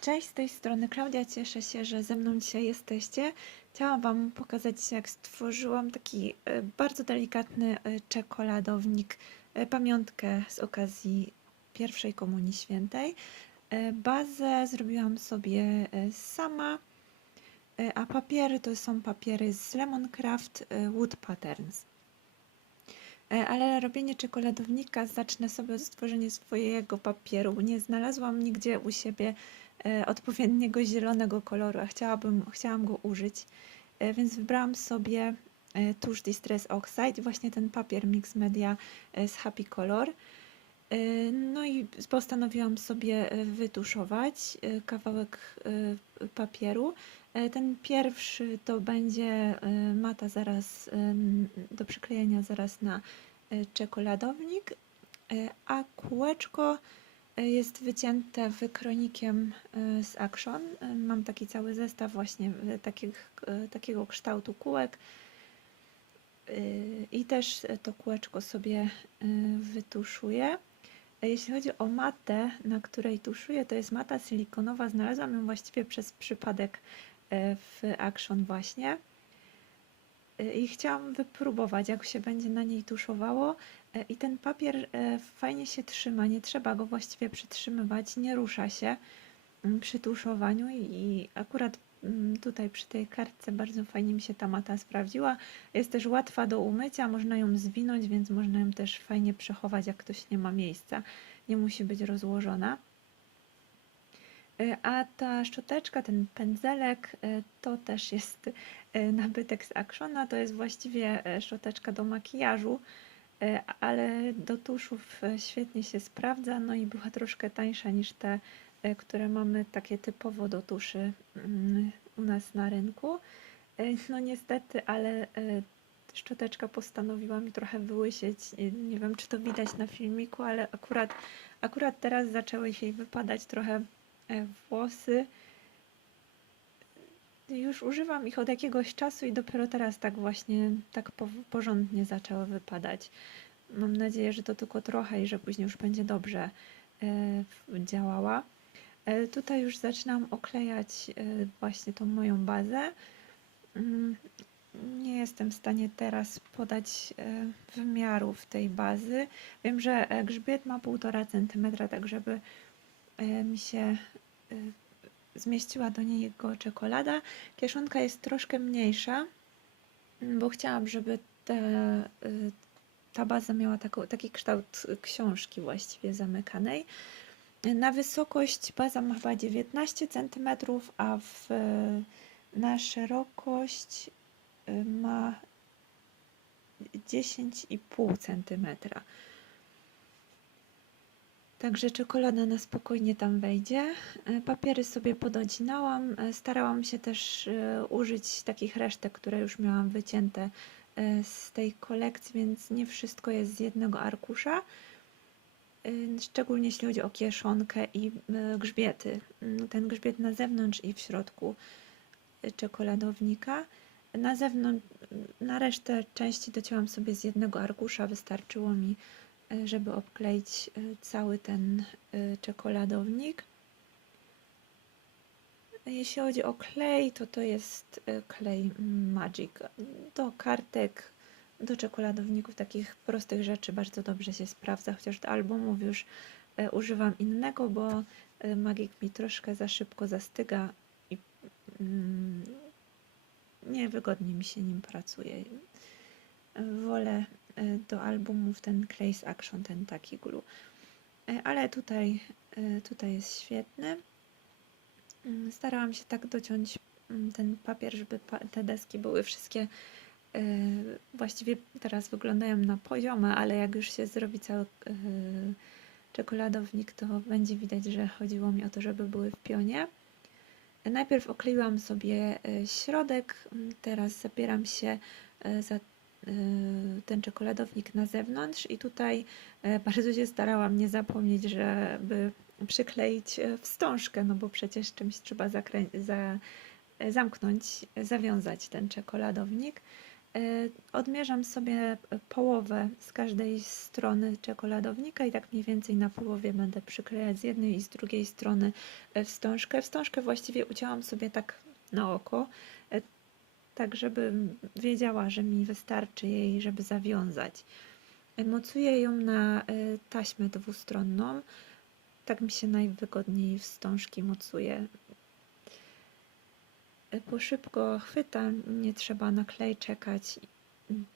Cześć, z tej strony Klaudia. Cieszę się, że ze mną dzisiaj jesteście. Chciałam Wam pokazać, jak stworzyłam taki e, bardzo delikatny e, czekoladownik, e, pamiątkę z okazji pierwszej Komunii Świętej. Bazę zrobiłam sobie sama, a papiery to są papiery z Lemoncraft e, Wood Patterns. Ale robienie czekoladownika zacznę sobie od stworzenia swojego papieru. Nie znalazłam nigdzie u siebie odpowiedniego zielonego koloru, a chciałabym, chciałam go użyć, E, więc wybrałam sobie e, tusz Distress Oxide, właśnie ten papier Mix Media e, z Happy Color. E, No i postanowiłam sobie e, wytuszować e, kawałek e, papieru. E, Ten pierwszy to będzie e, mata zaraz e, do przyklejenia zaraz na e, czekoladownik, e, a kółeczko e, jest wycięte wykronikiem e, z Action. E, Mam taki cały zestaw właśnie e, takich, e, takiego kształtu kółek. I też to kółeczko sobie wytuszuję. E, Jeśli chodzi o matę, na której tuszuję, to jest mata silikonowa. Znalazłam ją właściwie przez przypadek e, w Action właśnie. E, I chciałam wypróbować, jak się będzie na niej tuszowało. E, I ten papier e, fajnie się trzyma, nie trzeba go właściwie przytrzymywać, nie rusza się mm, przy tuszowaniu. I akurat mm, tutaj przy tej kartce bardzo fajnie mi się ta mata sprawdziła. Jest też łatwa do umycia, można ją zwinąć, więc można ją też fajnie przechować, jak ktoś nie ma miejsca. Nie musi być rozłożona. E, A ta szczoteczka, ten pędzelek, e, to też jest e, nabytek z Actiona. To jest właściwie szczoteczka do makijażu, ale do tuszów świetnie się sprawdza. No i była troszkę tańsza niż te, które mamy takie typowo do tuszy mm, u nas na rynku. No niestety, ale szczoteczka postanowiła mi trochę wyłysieć. Nie, wiem, czy to widać na filmiku, ale akurat, akurat teraz zaczęły się jej wypadać trochę włosy. Już używam ich od jakiegoś czasu i dopiero teraz tak właśnie, tak po, porządnie zaczęły wypadać. Mam nadzieję, że to tylko trochę i że później już będzie dobrze e, działała. E, Tutaj już zaczynam oklejać e, właśnie tą moją bazę. Mm, Nie jestem w stanie teraz podać e, wymiarów tej bazy. Wiem, że e, grzbiet ma 1,5 cm, tak żeby e, mi się e, zmieściła do niego czekolada. Kieszonka jest troszkę mniejsza, bo chciałam, żeby te, y, ta baza miała taką, taki kształt książki właściwie zamykanej. Na wysokość baza ma chyba 19 cm, a w, na szerokość ma 10,5 cm. Także czekolada na spokojnie tam wejdzie. E, Papiery sobie pododzinałam. E, Starałam się też e, użyć takich resztek, które już miałam wycięte z tej kolekcji, więc nie wszystko jest z jednego arkusza. Szczególnie jeśli chodzi o kieszonkę i grzbiety. Mm, Ten grzbiet na zewnątrz i w środku czekoladownika. Na zewnątrz, na resztę części docięłam sobie z jednego arkusza. Wystarczyło mi żeby obkleić e, cały ten e, czekoladownik. Jeśli chodzi o klej, to to jest e, klej Magic. Do kartek, do czekoladowników, takich prostych rzeczy bardzo dobrze się sprawdza, chociaż do albumów już używam innego, bo Magic mi troszkę za szybko zastyga i mm, niewygodnie mi się nim pracuje. Wolę do albumów ten z Action, ten taki glue. E, Ale tutaj, e, tutaj jest świetny. Mm, Starałam się tak dociąć mm, ten papier, żeby te deski były wszystkie e, właściwie teraz wyglądają na poziome, ale jak już się zrobi cały e, czekoladownik, to będzie widać, że chodziło mi o to, żeby były w pionie. E, Najpierw okleiłam sobie e, środek, mm, teraz zabieram się e, za e, ten czekoladownik na zewnątrz i tutaj e, bardzo się starałam nie zapomnieć, żeby przykleić e, wstążkę, no bo przecież czymś trzeba za, zamknąć, zawiązać ten czekoladownik. Odmierzam sobie połowę z każdej strony czekoladownika i tak mniej więcej na połowie będę przyklejać z jednej i z drugiej strony wstążkę. Wstążkę właściwie ucięłam sobie tak na oko, tak żebym wiedziała, że mi wystarczy jej, żeby zawiązać. Mocuję ją na e, taśmę dwustronną. Tak mi się najwygodniej wstążki mocuje. E, Bo szybko chwyta, nie trzeba na klej czekać.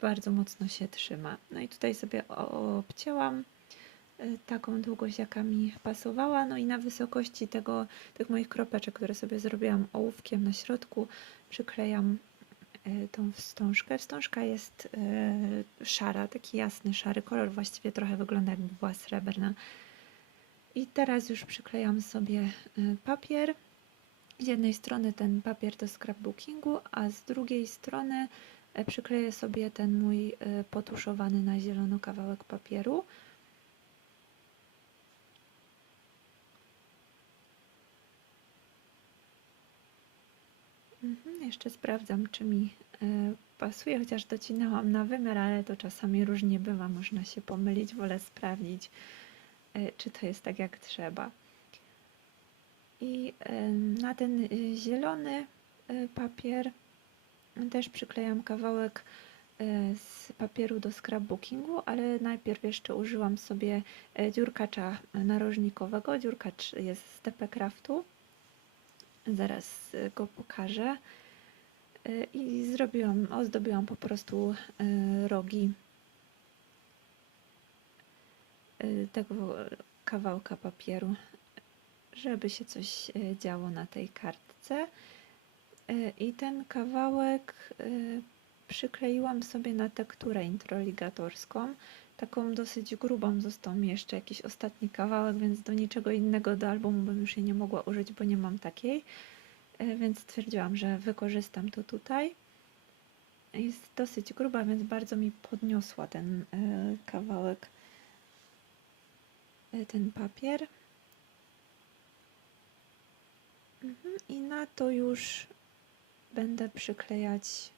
Bardzo mocno się trzyma. No i tutaj sobie obcięłam e, taką długość, jaka mi pasowała. No i na wysokości tego, tych moich kropeczek, które sobie zrobiłam ołówkiem na środku, przyklejam tą wstążkę. Wstążka jest e, szara, taki jasny, szary kolor. Właściwie trochę wygląda jakby była srebrna. I teraz już przyklejam sobie e, papier. Z jednej strony ten papier do scrapbookingu, a z drugiej strony przykleję sobie ten mój potuszowany na zielono kawałek papieru. Mhm, jeszcze sprawdzam, czy mi e, pasuje, chociaż docinałam na wymiar, ale to czasami różnie bywa, można się pomylić, wolę sprawdzić, e, czy to jest tak jak trzeba. I na ten e, zielony papier też przyklejam kawałek z papieru do scrapbookingu, ale najpierw jeszcze użyłam sobie dziurkacza narożnikowego. Dziurkacz jest z TP Craftu. Zaraz e, go pokażę. E, I zrobiłam, ozdobiłam po prostu e, rogi tego kawałka papieru, żeby się coś działo na tej kartce. I ten kawałek przykleiłam sobie na tekturę introligatorską. Taką dosyć grubą został mi jeszcze jakiś ostatni kawałek, więc do niczego innego do albumu bym już jej nie mogła użyć, bo nie mam takiej. E, Więc stwierdziłam, że wykorzystam to tutaj. Jest dosyć gruba, więc bardzo mi podniosła ten e, kawałek, e, ten papier. Mhm, I na to już będę przyklejać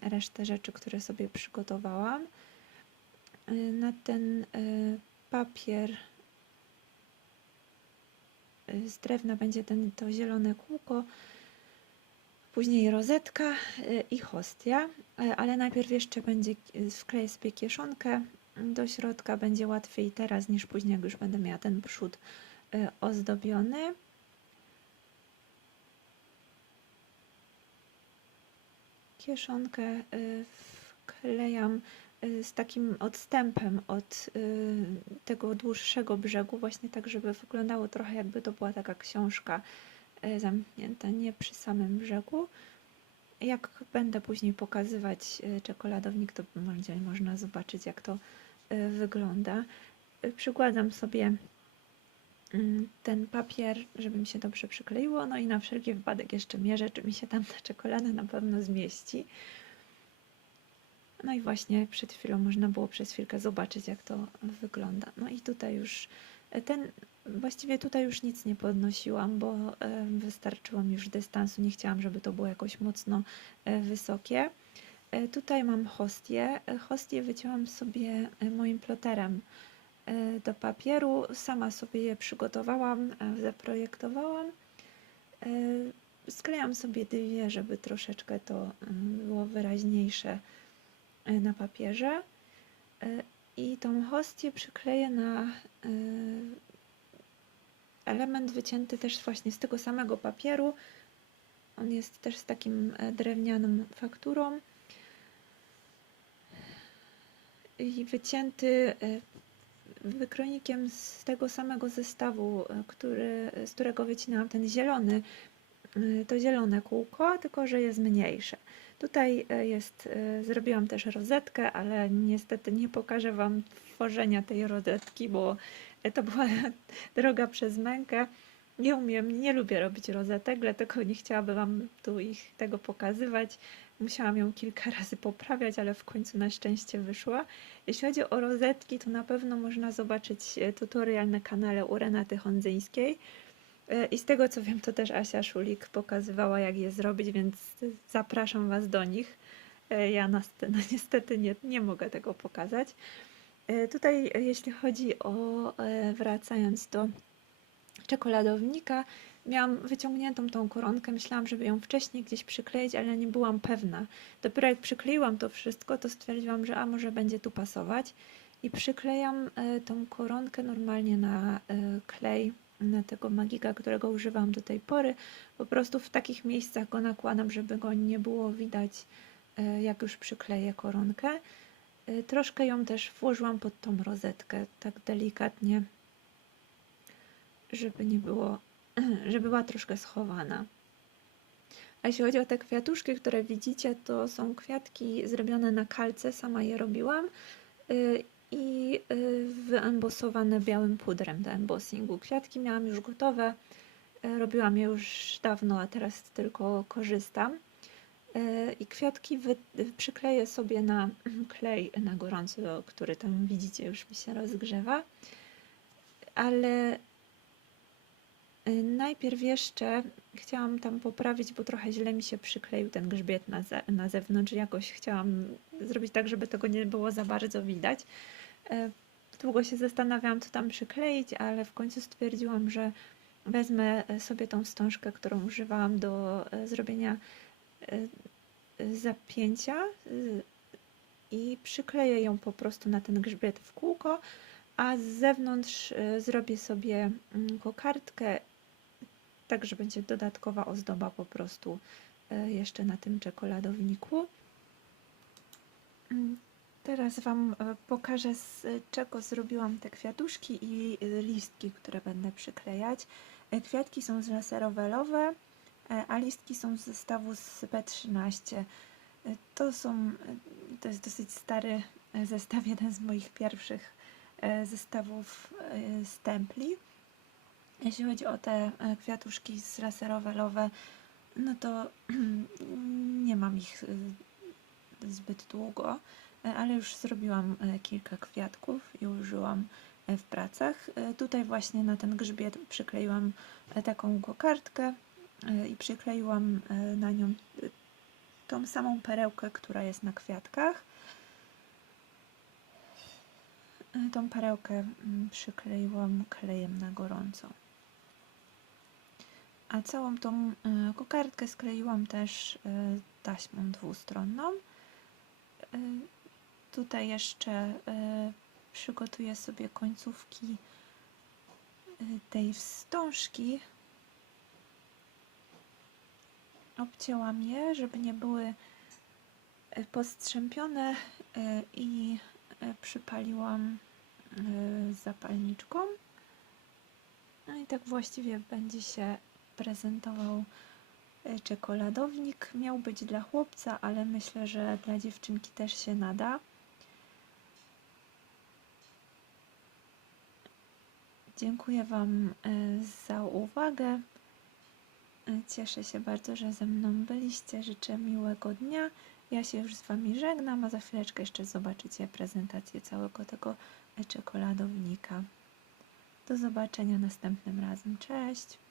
resztę rzeczy, które sobie przygotowałam. Y, Na ten y, papier y, z drewna będzie ten, to zielone kółko, później rozetka i hostia, ale najpierw jeszcze będzie wkleję sobie kieszonkę do środka, będzie łatwiej teraz niż później, jak już będę miała ten przód ozdobiony. Kieszonkę y, wklejam y, z takim odstępem od y, tego dłuższego brzegu, właśnie tak, żeby wyglądało trochę jakby to była taka książka zamknięta, nie przy samym brzegu. Jak będę później pokazywać czekoladownik, to będzie można zobaczyć, jak to wygląda. Przykładam sobie ten papier, żeby mi się dobrze przykleiło, no i na wszelki wypadek jeszcze mierzę, czy mi się tam ta czekolada na pewno zmieści. No i właśnie przed chwilą można było przez chwilkę zobaczyć, jak to wygląda. No i tutaj już e, ten, właściwie tutaj już nic nie podnosiłam, bo e, wystarczyło mi już dystansu. Nie chciałam, żeby to było jakoś mocno e, wysokie. Tutaj mam hostię. Hostię wycięłam sobie moim ploterem do papieru. Sama sobie je przygotowałam, e, zaprojektowałam. E, Sklejam sobie dwie, żeby troszeczkę to było wyraźniejsze e, na papierze. E, I tą hostię przykleję na e, element wycięty też właśnie z tego samego papieru. On jest też z takim e, drewnianą fakturą. I wycięty e, wykrojnikiem z tego samego zestawu, e, który, z którego wycinałam ten zielony, e, to zielone kółko, tylko że jest mniejsze. Tutaj e, jest, e, zrobiłam też rozetkę, ale niestety nie pokażę Wam tworzenia tej rozetki, bo e, to była droga przez mękę. Nie umiem, nie lubię robić rozetek, dlatego nie chciałabym Wam tu ich tego pokazywać. Musiałam ją kilka razy poprawiać, ale w końcu na szczęście wyszła. Jeśli chodzi o rozetki, to na pewno można zobaczyć e, tutorial na kanale u Renaty Hondzyńskiej. E, I z tego co wiem, to też Asia Szulik pokazywała, jak je zrobić, więc zapraszam Was do nich. E, Ja na, no niestety nie, nie mogę tego pokazać. Tutaj, jeśli chodzi o, wracając do czekoladownika, miałam wyciągniętą tą koronkę. Myślałam, żeby ją wcześniej gdzieś przykleić, ale nie byłam pewna. Dopiero jak przykleiłam to wszystko, to stwierdziłam, że a może będzie tu pasować. I przyklejam e, tą koronkę normalnie na e, klej, na tego magika, którego używam do tej pory. Po prostu w takich miejscach go nakładam, żeby go nie było widać, e, jak już przykleję koronkę. Troszkę ją też włożyłam pod tą rozetkę, tak delikatnie, żeby nie było, żeby była troszkę schowana. A jeśli chodzi o te kwiatuszki, które widzicie, to są kwiatki zrobione na kalce, sama je robiłam y, i y, wyembosowane białym pudrem do embossingu. Kwiatki miałam już gotowe, y, robiłam je już dawno, a teraz tylko korzystam. I kwiatki przykleję sobie na klej na gorąco, który tam widzicie, już mi się rozgrzewa. Ale najpierw jeszcze chciałam tam poprawić, bo trochę źle mi się przykleił ten grzbiet na, ze, na zewnątrz. Jakoś chciałam zrobić tak, żeby tego nie było za bardzo widać. E, Długo się zastanawiałam, co tam przykleić, ale w końcu stwierdziłam, że wezmę e, sobie tą wstążkę, którą używałam do zrobienia zapięcia y, i przykleję ją po prostu na ten grzbiet w kółko, a z zewnątrz zrobię sobie mm, kokardkę, tak że będzie dodatkowa ozdoba po prostu e, jeszcze na tym czekoladowniku. Mm, Teraz Wam e, pokażę z czego zrobiłam te kwiatuszki i e, listki, które będę przyklejać. Kwiatki są z laserowelowe, a listki są z zestawu z P13. E, To są, to jest dosyć stary zestaw, jeden z moich pierwszych zestawów e, z templi. Jeśli chodzi o te e, kwiatuszki z laserowelowe, no to nie mam ich e, zbyt długo, e, ale już zrobiłam kilka kwiatków i użyłam w pracach. Tutaj właśnie na ten grzbiet przykleiłam taką kokardkę i przykleiłam na nią tą samą perełkę, która jest na kwiatkach. Tą perełkę mm, przykleiłam klejem na gorąco. A całą tą e, kokardkę skleiłam też e, taśmą dwustronną. E, Tutaj jeszcze przygotuję sobie końcówki tej wstążki. Obcięłam je, żeby nie były postrzępione i przypaliłam zapalniczką. No i tak właściwie będzie się prezentował e, czekoladownik. Miał być dla chłopca, ale myślę, że dla dziewczynki też się nada. Dziękuję Wam e, za uwagę. E, Cieszę się bardzo, że ze mną byliście. Życzę miłego dnia. Ja się już z Wami żegnam, a za chwileczkę jeszcze zobaczycie prezentację całego tego czekoladownika. Do zobaczenia następnym razem. Cześć!